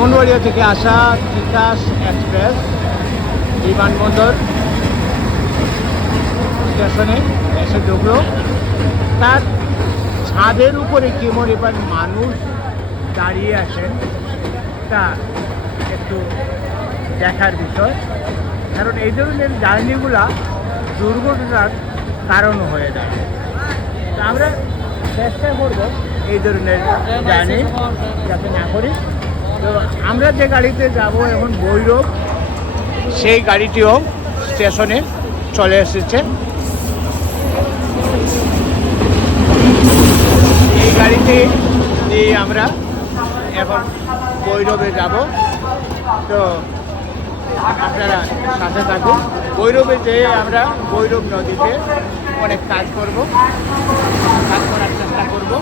ব্রাহ্মণবাড়িয়া থেকে আসা তিতাস এক্সপ্রেস বিমানবন্দর স্টেশনে এসে ঢুকলো। তার ছাদের উপরে কেমন এবার মানুষ দাঁড়িয়ে আছেন তা একটু দেখার বিষয়, কারণ এই ধরনের জার্নিগুলা দুর্ঘটনার কারণ হয়ে দাঁড়ায়। তা আমরা চেষ্টা করব এই ধরনের জার্নি যাতে না করি। তো আমরা যে গাড়িতে যাব এখন ভৈরব, সেই গাড়িটিও স্টেশনে চলে এসেছে। এই গাড়িতে দিয়ে আমরা এখন ভৈরবে যাব। তো আপনারা সাথে থাকুন। ভৈরবে যেয়ে আমরা ভৈরব নদীতে অনেক কাজ করব, কাজ করার চেষ্টা করব।